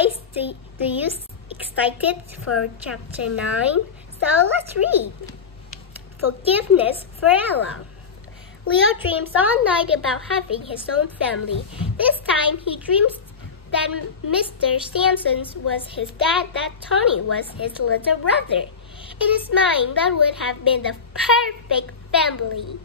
guys, do you excited for chapter 9? So let's read. Forgiveness for Ella. Leo dreams all night about having his own family. This time he dreams that Mr. Sampson was his dad, that Tony was his little brother. In his mind, that would have been the perfect family.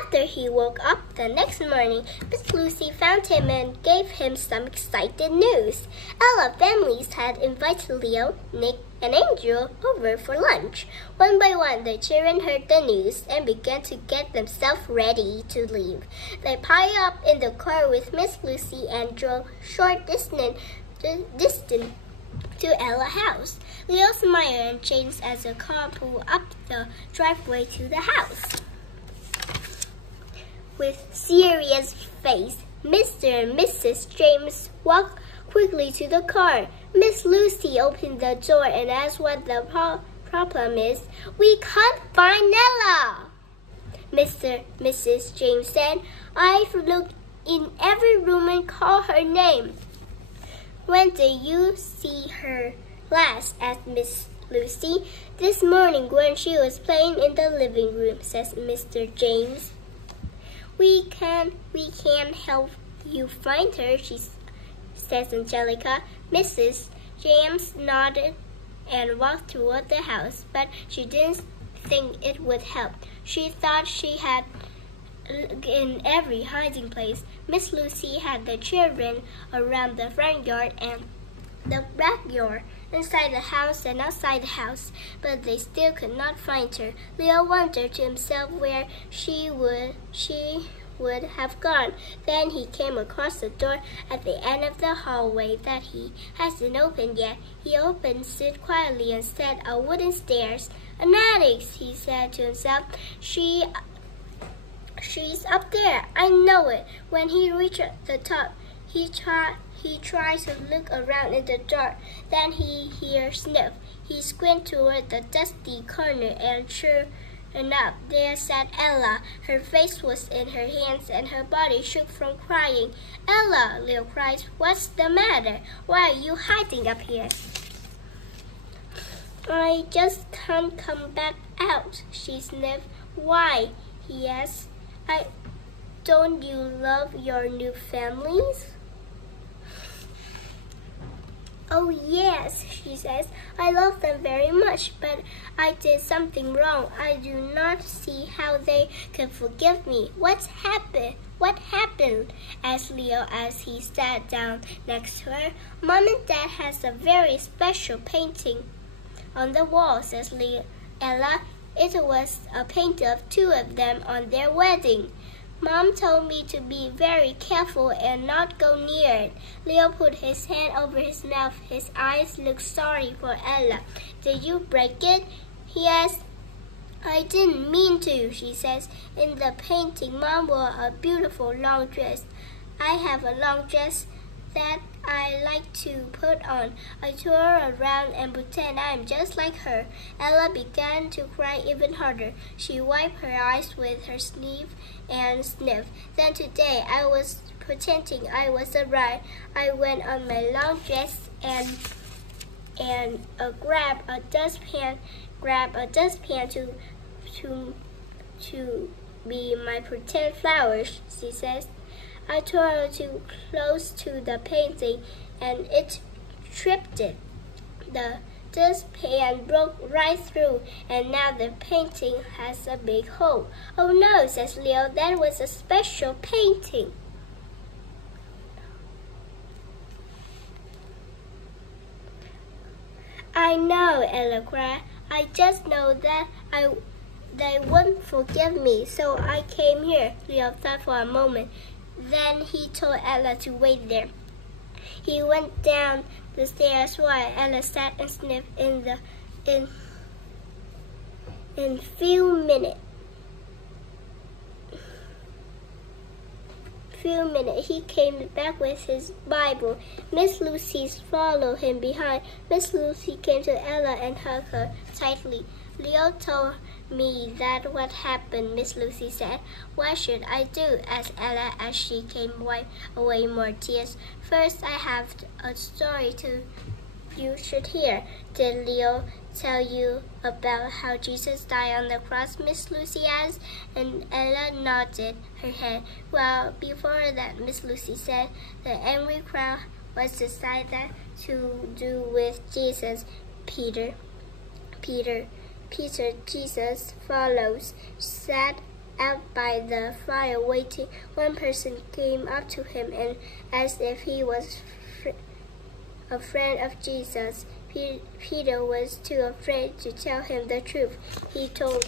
After he woke up the next morning, Miss Lucy found him and gave him some exciting news. Ella families had invited Leo, Nick, and Angel over for lunch. One by one, the children heard the news and began to get themselves ready to leave. They piled up in the car with Miss Lucy and drove short distance to Ella's house. Leo smiled and changed as the car pulled up the driveway to the house. With serious face, Mr. and Mrs. James walked quickly to the car. Miss Lucy opened the door and asked what the problem is. "We can't find Ella," Mr. and Mrs. James said. "I've looked in every room and called her name." "When did you see her last?" asked Miss Lucy. "This morning when she was playing in the living room," says Mr. James. We can help you find her," says Angelica. Mrs. James nodded and walked toward the house, but she didn't think it would help. She thought she had in every hiding place. Miss Lucy had the children around the front yard and the backyard, inside the house and outside the house, but they still could not find her. Leo wondered to himself where she would have gone. Then he came across the door at the end of the hallway that he hasn't opened yet. He opened it quietly and said, "A wooden stairs." "An attic," he said to himself. She's up there. I know it." When he reached the top, he tried to look around in the dark. Then he heard sniff. He squinted toward the dusty corner, and sure enough, there sat Ella. Her face was in her hands and her body shook from crying. "Ella," Leo cried, "what's the matter? Why are you hiding up here?" "I just can't come back out," she sniffed. "Why?" he asked. Don't you love your new families?" "Oh yes," she says. "I love them very much, but I did something wrong. I do not see how they can forgive me." "What happened?" asked Leo as he sat down next to her. "Mom and Dad has a very special painting on the wall," says Ella. "It was a painting of two of them on their wedding. Mom told me to be very careful and not go near it." Leo put his hand over his mouth. His eyes looked sorry for Ella. "Did you break it?" he asked. "I didn't mean to," she says. "In the painting, Mom wore a beautiful long dress. I have a long dress that I like to put on. I twirl around and pretend I'm just like her." Ella began to cry even harder. She wiped her eyes with her sleeve and sniffed. "Then today I was pretending I was a bride. I went on my long dress and grabbed a dustpan to be my pretend flowers," she says. "I twirled too close to the painting and it tripped it. The dustpan broke right through and now the painting has a big hole." "Oh no," says Leo, "that was a special painting." "I know," Ella cried. "I just know that they wouldn't forgive me, so I came here." Leo thought for a moment. Then he told Ella to wait there. He went down the stairs while Ella sat and sniffed. In few minutes, he came back with his Bible. Miss Lucy followed him behind. Miss Lucy came to Ella and hugged her tightly. Leo told me that what happened, Miss Lucy said. What should I do? Asked Ella as she came away more tears. First, I have a story you should hear. Did Leo tell you about how Jesus died on the cross, Miss Lucy asked? And Ella nodded her head. Well, before that, Miss Lucy said, the angry crowd was decided to do with Jesus. Jesus follows, sat out by the fire waiting. One person came up to him and asked if he was a friend of Jesus. Peter was too afraid to tell him the truth. He told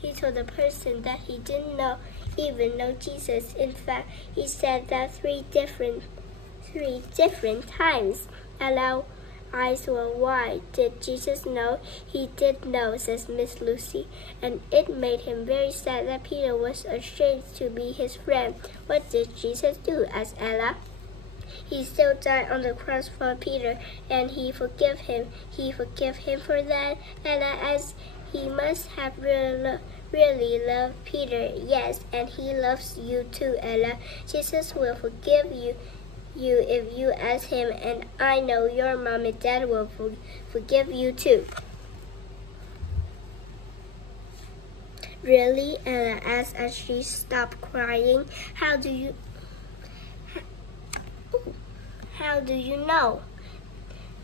the person that he didn't even know Jesus. In fact, he said that three different times. Ella's eyes were wide. Did Jesus know? He did know, says Miss Lucy, and it made him very sad that Peter was ashamed to be his friend. What did Jesus do? Asked Ella. He still died on the cross for Peter, and he forgave him. He forgave him for that? Ella asked. He must have really loved Peter. Yes, and he loves you too, Ella. Jesus will forgive you if you ask him, and I know your mom and dad will forgive you too. Really? Ella asked as she stopped crying. How do you know?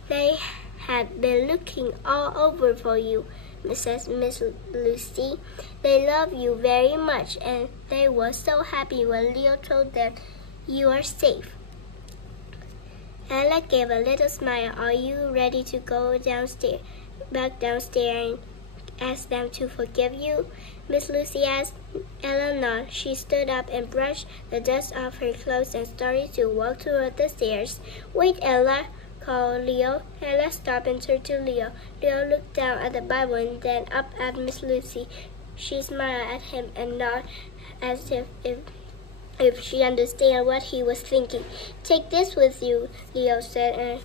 They had been looking all over for you, says Miss Lucy. They love you very much, and they were so happy when Leo told them you are safe. Ella gave a little smile. Are you ready to go back downstairs and ask them to forgive you? Miss Lucy asked. Ella nodded. She stood up and brushed the dust off her clothes and started to walk toward the stairs. Wait, Ella, called Leo. Ella stopped and turned to Leo. Leo looked down at the Bible and then up at Miss Lucy. She smiled at him and nodded as if she understood what he was thinking. Take this with you, Leo said, and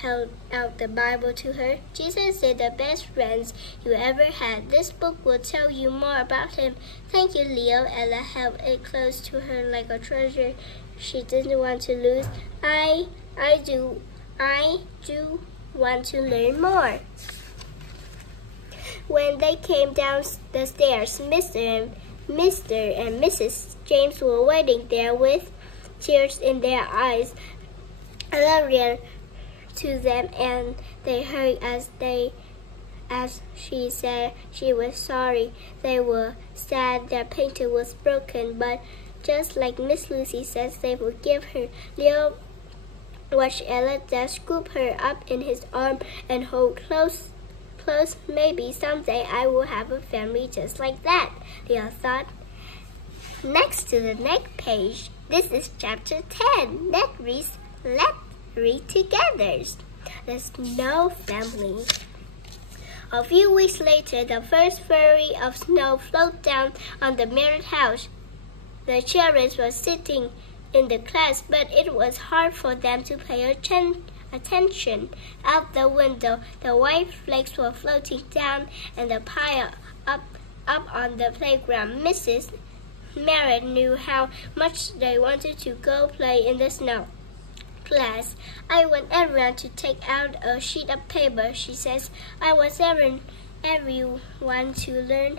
held out the Bible to her. Jesus is the best friends you ever had. This book will tell you more about him. Thank you, Leo. Ella held it close to her like a treasure she didn't want to lose. I do want to learn more. When they came down the stairs, Mr. and Mrs. James were waiting there with tears in their eyes. Ella ran to them, and they heard as she said she was sorry. They were sad their painting was broken, but just like Miss Lucy says, they forgive her. Leo watched Ella then scoop her up in his arm and hold close. Maybe someday I will have a family just like that, Leo thought. Next to the next page, this is chapter 10. Let's read together. The Snow Family. A few weeks later, the first flurry of snow floated down on the Merritt house. The children were sitting in the class, but it was hard for them to pay attention. Out the window, the white flakes were floating down and the pile up on the playground. Mrs. Merritt knew how much they wanted to go play in the snow. Class, I want everyone to take out a sheet of paper, she says. I want everyone to learn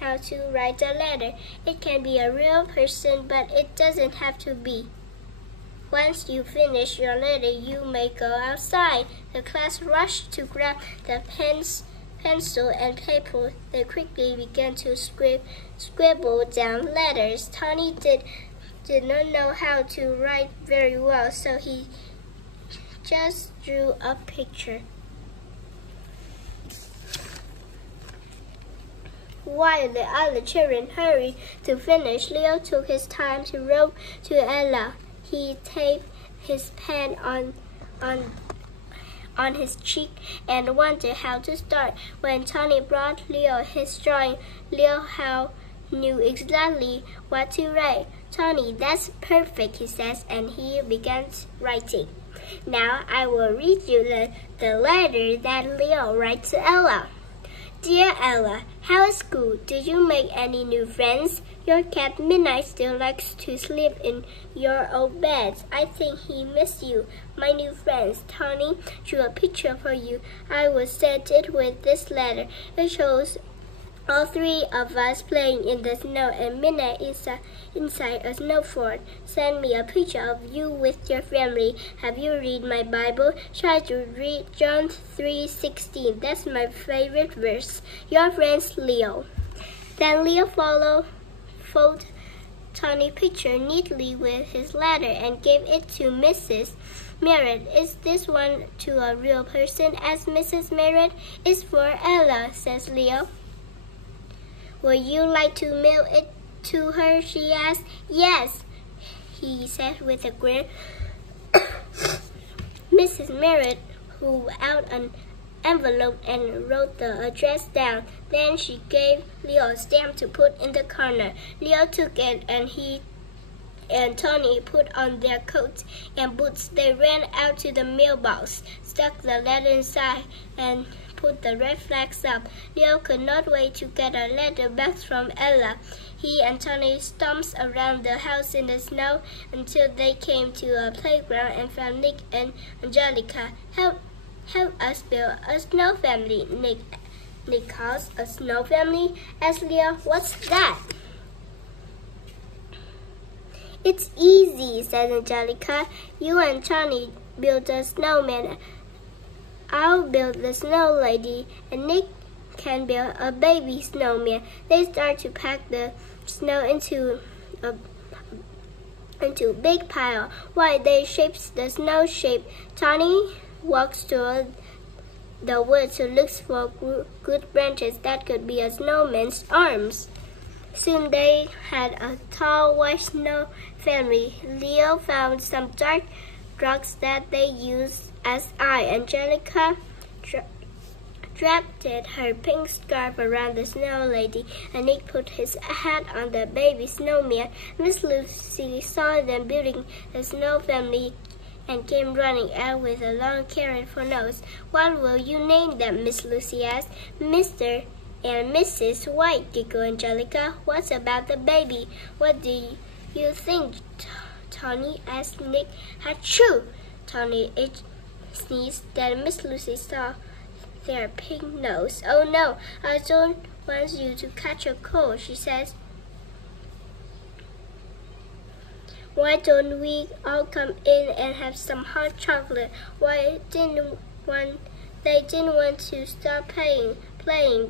how to write a letter. It can be a real person, but it doesn't have to be. Once you finish your letter, you may go outside. The class rushed to grab the pencil and paper. They quickly began to scribble down letters. Tony did not know how to write very well, so he just drew a picture. While the other children hurried to finish, Leo took his time to write to Ella. He taped his pen on his cheek and wondered how to start. When Tony brought Leo his drawing, Leo knew exactly what to write. "Tony, that's perfect," he says, and he begins writing. Now I will read you the letter that Leo writes to Ella. "Dear Ella, how is school? Did you make any new friends? Your cat Midnight still likes to sleep in your old bed. I think he missed you. My new friends, Tony, drew a picture for you. I will send it with this letter. It shows all three of us playing in the snow and Midnight inside a snow fort. Send me a picture of you with your family. Have you read my Bible? Try to read John 3:16. That's my favorite verse. Your friends, Leo." Then Leo folded Tony's picture neatly with his letter and gave it to Mrs. Merritt. "Is this one to a real person?" asked Mrs. Merritt. "It's for Ella," says Leo. "Would you like to mail it to her?" she asked. "Yes," he said with a grin. Mrs. Merritt pulled out an envelope and wrote the address down. Then she gave Leo a stamp to put in the corner. Leo took it, and he and Tony put on their coats and boots. They ran out to the mailbox, stuck the letter inside, and put the red flags up. Leo could not wait to get a letter back from Ella. He and Tony stomped around the house in the snow until they came to a playground and found Nick and Angelica. Help us build a snow family," Nick calls. "A snow family?" asked Leo. "What's that?" "It's easy," said Angelica. "You and Tony build a snowman. I'll build the snow lady, and Nick can build a baby snowman." They start to pack the snow into a big pile while they shape the snow shape. Tony walks toward the woods to look for good branches that could be a snowman's arms. Soon they had a tall white snow family. Leo found some dark rocks that they used as eyes. Angelica wrapped her pink scarf around the snow lady, and Nick put his hat on the baby snowman. Miss Lucy saw them building the snow family and came running out with a long carrot for nose. "What will you name them?" Miss Lucy asked. "Mr. and Mrs. White," giggled Angelica. "What about the baby? What do you think, Tony?" asked Nick. "Achoo!" Tony sneezed. Then Miss Lucy saw their pink nose. "Oh no, I don't want you to catch a cold," she says. "Why don't we all come in and have some hot chocolate?" They didn't want to stop playing,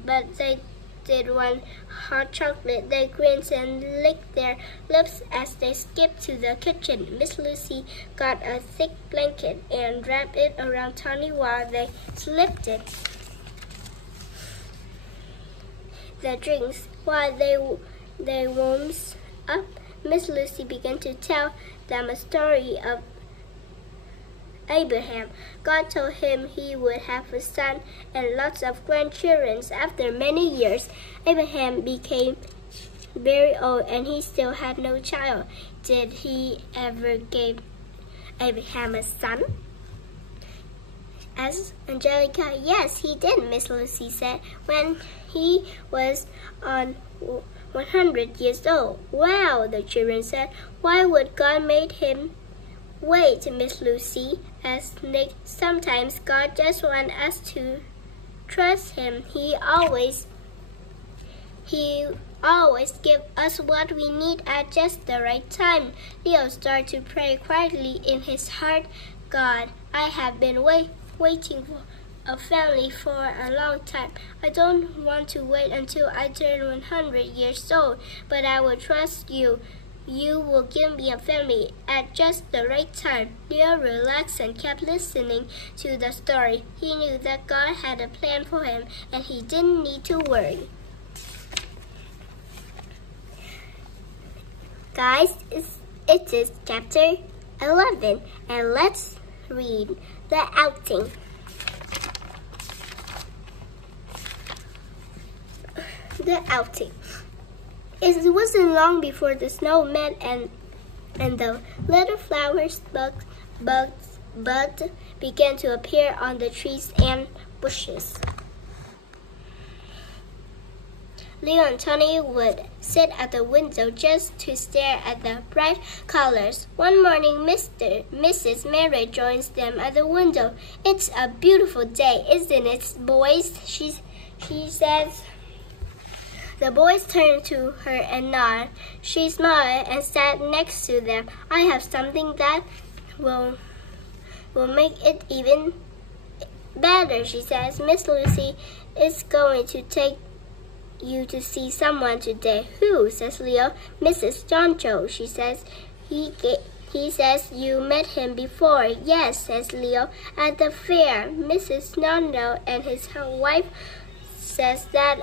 but they did want hot chocolate. They grinned and licked their lips as they skipped to the kitchen. Miss Lucy got a thick blanket and wrapped it around Tony while they slipped it the drinks. While they warms up, Miss Lucy began to tell them a story of Abraham. God told him he would have a son and lots of grandchildren. After many years, Abraham became very old and he still had no child. Did he ever give Abraham a son? Asked Angelica. "Yes, he did," Miss Lucy said, "when he was on 100 years old." "Wow," the children said. "Why would God make him wait?" Miss Lucy asked Nick. "Sometimes God just wants us to trust him. He always gives us what we need at just the right time." Leo started to pray quietly in his heart. "God, I have been waiting for a family for a long time. I don't want to wait until I turn 100 years old, but I will trust you. You will give me a family at just the right time." Leo relaxed and kept listening to the story. He knew that God had a plan for him, and he didn't need to worry. Guys, it is chapter 11, and let's read the outing. The outing. It wasn't long before the snow melted and the little flowers, buds began to appear on the trees and bushes. Leo and Tony would sit at the window just to stare at the bright colors. One morning, Mrs. Mary joins them at the window. "It's a beautiful day, isn't it, boys?" she says. The boys turned to her and nodded. She smiled and sat next to them. "I have something that will make it even better," she says. "Miss Lucy is going to take you to see someone today." "Who?" says Leo. "Mrs. Johncho," she says. He says you met him before." "Yes," says Leo, "at the fair. Mrs. Johncho and his wife says that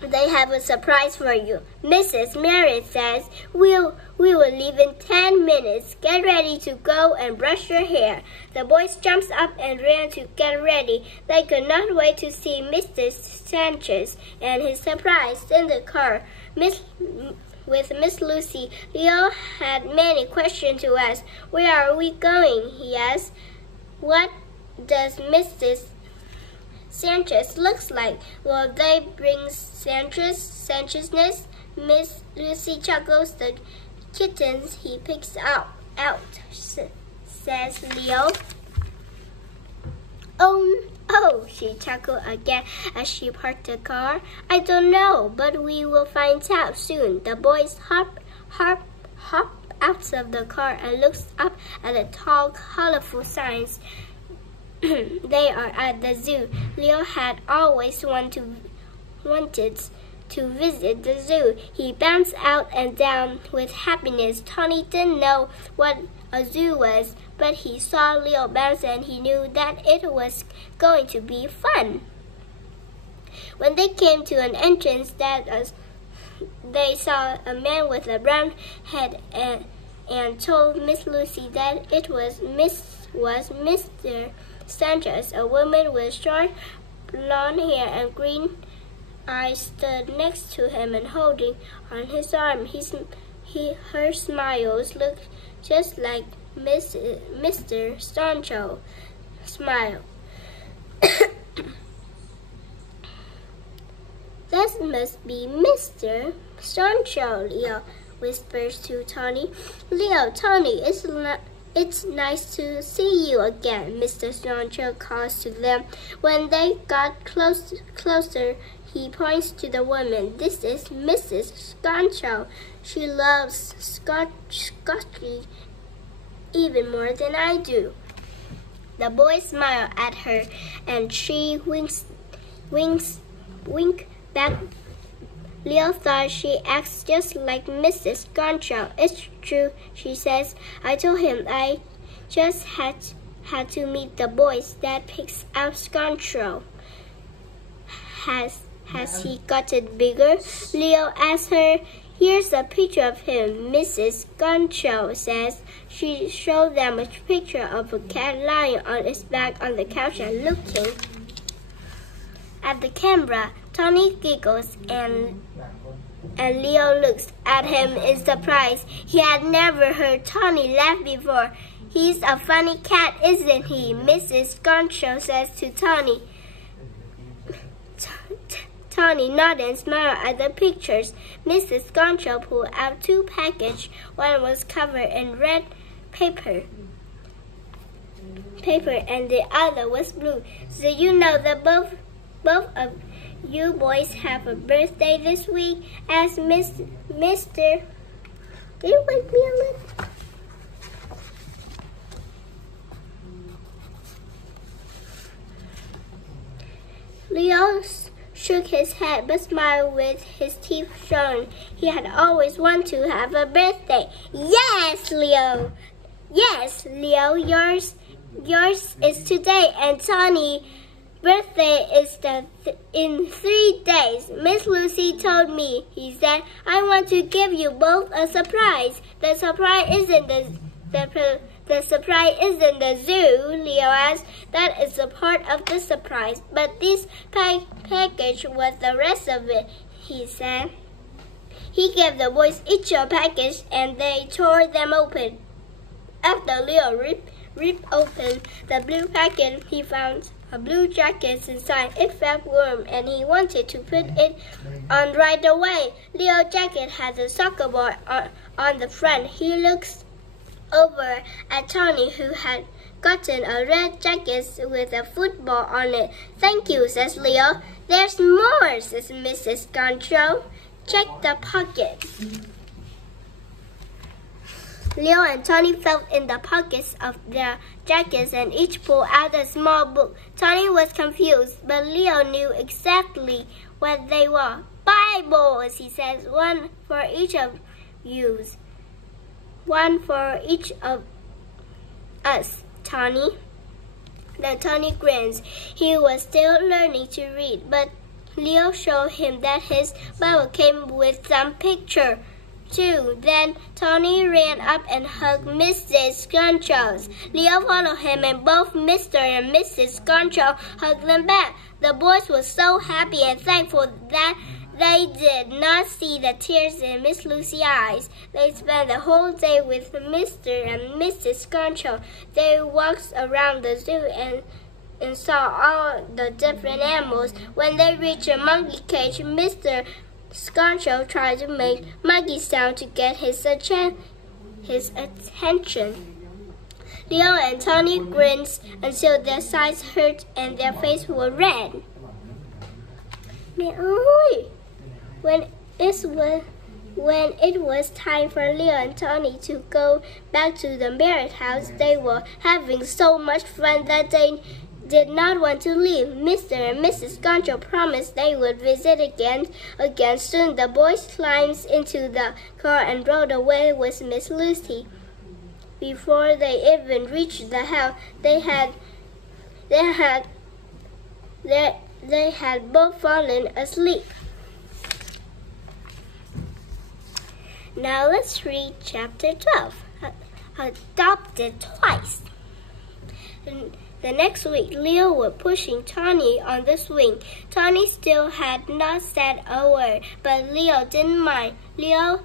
they have a surprise for you." Mrs. Mary says, we will leave in 10 minutes. Get ready to go and brush your hair." The boys jumped up and ran to get ready. They could not wait to see Mr. Sanchez and his surprise in the car. With Miss Lucy, Leo had many questions to ask. "Where are we going?" he asked. "What does Mrs. Sanchez looks like? Will they bring Sanchez's?" Miss Lucy chuckles. "The kittens he picks out, says Leo. Oh, she chuckled again as she parked the car. "I don't know, but we will find out soon." The boys hop out of the car and looked up at the tall, colorful signs. They are at the zoo. Leo had always wanted to visit the zoo. He bounced out and down with happiness. Tony didn't know what a zoo was, but he saw Leo bounce and he knew that it was going to be fun. When they came to an entrance, they saw a man with a brown head and told Miss Lucy that it was Mr. Sanchez. A woman with short blonde hair and green eyes stood next to him and holding on his arm. Her smiles looked just like Mr. Sancho smile. "That must be Mr. Sancho," Leo whispers to Tony. "Leo, Tony, it's nice to see you again," Mr. Sancho calls to them. When they got closer, he points to the woman. "This is Mrs. Sancho. She loves Scotchy even more than I do." The boys smile at her, and she wink back. Leo thought she acts just like Mrs. Sancho. "It's true," she says. "I told him I just had to meet the boys that picks out Sancho." Has he gotten bigger?" Leo asks her. "Here's a picture of him," Mrs. Sancho says. She showed them a picture of a cat lying on its back on the couch and looking at the camera. Tony giggles and Leo looks at him in surprise. He had never heard Tony laugh before. "He's a funny cat, isn't he?" Mrs. Sancho says to Tony. Tony nodded and smiled at the pictures. Mrs. Sancho pulled out 2 packages. One was covered in red paper and the other was blue. "So you know that both of you boys have a birthday this week?" asked Mr. Can you wake me a little? Leo shook his head but smiled with his teeth showing. He had always wanted to have a birthday. Yes, Leo, yours is today, and Tony's birthday is in 3 days. Miss Lucy told me," he said. "I want to give you both a surprise." The surprise isn't the zoo," Leo asked. "That is a part of the surprise, but this package was the rest of it," he said. He gave the boys each a package and they tore them open. After Leo ripped open the blue packet, he found a blue jacket inside. It felt warm and he wanted to put it on right away. Leo's jacket had a soccer ball on the front. He looks over at Tony, who had gotten a red jacket with a football on it. "Thank you," says Leo. "There's more," says Mrs. Goncho. "Check the pockets." Leo and Tony felt in the pockets of their jackets and each pulled out a small book. Tony was confused, but Leo knew exactly what they were. "Bibles," he says. "One for each of you. One for each of us, Tony." Then Tony grins. He was still learning to read, but Leo showed him that his Bible came with some picture too. Then Tony ran up and hugged Mrs. Goncho. Leo followed him and both Mr. and Mrs. Goncho hugged them back. The boys were so happy and thankful that they did not see the tears in Miss Lucy's eyes. They spent the whole day with Mr. and Mrs. Goncho. They walked around the zoo and saw all the different animals. When they reached a monkey cage, Mr. Goncho tried to make monkey sound to get his attention. Leo and Tony grinned until their sides hurt and their faces were red. When it was time for Leo and Tony to go back to the Merritt house, they were having so much fun that they did not want to leave. Mr. and Mrs. Goncho promised they would visit again soon. The boys climbed into the car and rode away with Miss Lucy. Before they even reached the house, they had both fallen asleep. Now let's read chapter 12. Adopted twice. The next week, Leo was pushing Tony on the swing. Tony still had not said a word, but Leo didn't mind. Leo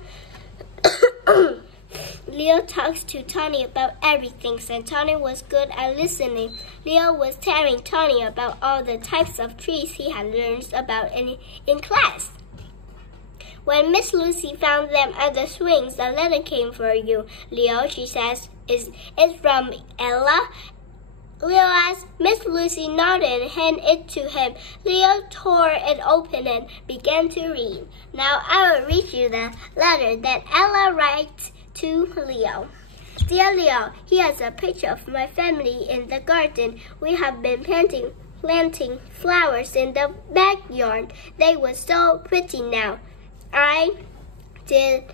talks to Tony about everything, and Tony was good at listening. Leo was telling Tony about all the types of trees he had learned about in class. When Miss Lucy found them at the swings, "A letter came for you, Leo," she says. It's from Ella?" Leo asked. Miss Lucy nodded and handed it to him. Leo tore it open and began to read. Now I will read you the letter that Ella writes to Leo. "Dear Leo, here's a picture of my family in the garden. We have been planting flowers in the backyard. They were so pretty now. I did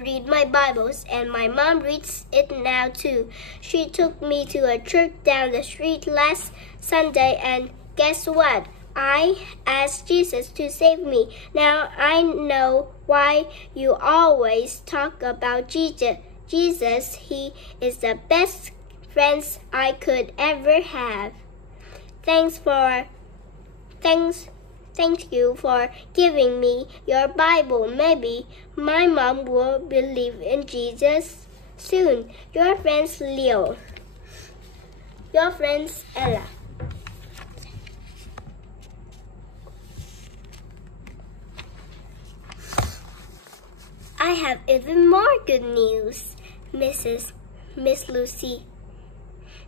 read my Bibles, and my mom reads it now too. She took me to a church down the street last Sunday, and guess what? I asked Jesus to save me. Now I know why you always talk about Jesus. He is the best friend I could ever have. Thank you for giving me your Bible. Maybe my mom will believe in Jesus soon. Your friends, Leo." Your friends, Ella. "I have even more good news," Miss Lucy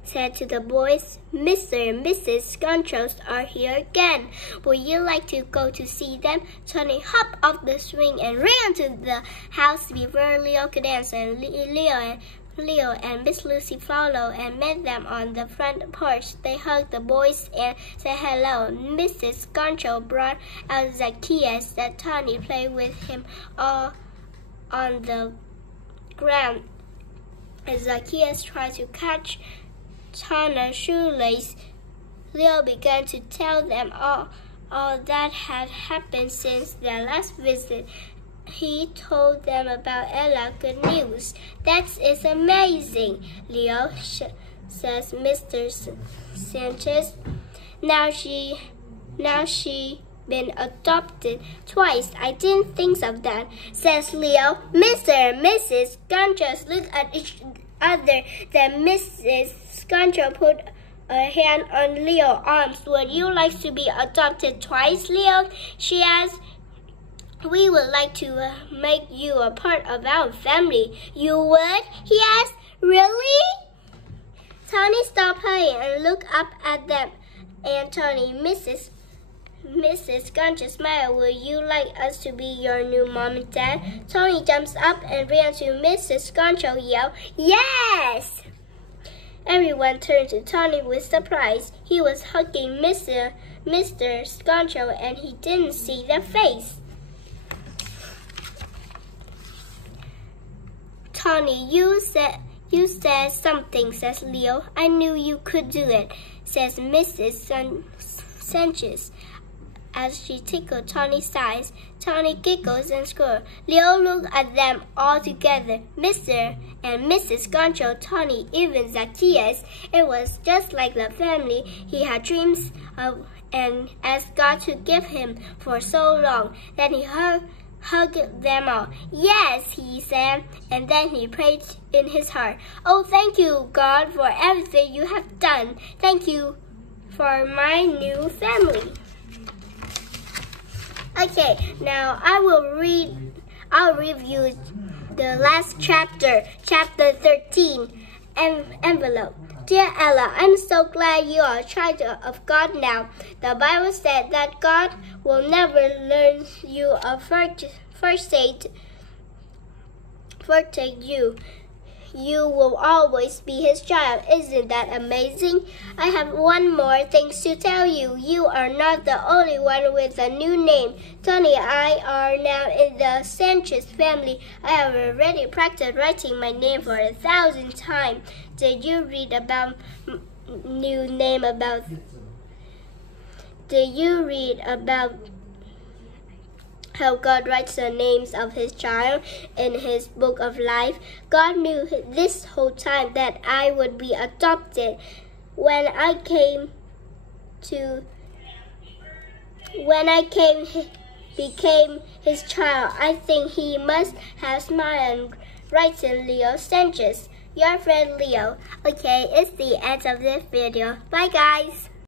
said to the boys. "Mr. and Mrs. Goncho are here again. Would you like to go to see them?" Tony hopped off the swing and ran to the house before Leo could answer. Leo and Miss Lucy followed and met them on the front porch. They hugged the boys and said hello. Mrs. Goncho brought out Zacchaeus, that Tony played with him all on the ground. As Zacchaeus tried to catch Tana's shoelace, Leo began to tell them all that had happened since their last visit. He told them about Ella. "Good news. That is amazing, Leo," says Mr. Sanchez. Now she been adopted twice. I didn't think of that, says Leo. Mr. and Mrs. Scunchos look at each other. Then Mrs. Scuncho put a hand on Leo's arms. Would you like to be adopted twice, Leo? She asked. We would like to make you a part of our family. You would? He asked. Really? Tony stopped playing and looked up at them. And Tony, Mrs. Scuncho smiled. Would you like us to be your new mom and dad? Tony jumps up and ran to Mrs. Scuncho, yelled, Yes! Everyone turned to Tony with surprise. He was hugging Mr. Scuncho and he didn't see their face. Tony, you said something, says Leo. I knew you could do it, says Mrs. Sanchez. As she tickled Tony's thighs, Tony giggles and squirrels. Leo looked at them all together. Mr. and Mrs. Scuncho, Tony, even Zacchaeus. It was just like the family he had dreams of and asked God to give him for so long. Then he hugged them all. Yes, he said, and then he prayed in his heart. Oh, thank you, God, for everything you have done. Thank you for my new family. Okay, now I'll review the last chapter, chapter 13, envelope. Dear Ella, I'm so glad you are a child of God now. The Bible said that God will never learn you a forsake you. You will always be his child. Isn't that amazing? I have one more thing to tell you. You are not the only one with a new name. Tony and I are now in the Sanchez family. I have already practiced writing my name for 1,000 times. Did you read about how God writes the names of his child in his book of life? God knew this whole time that I would be adopted. When I became his child, I think he must have smiled and written Leo Sanchez, your friend Leo. Okay, it's the end of this video. Bye guys.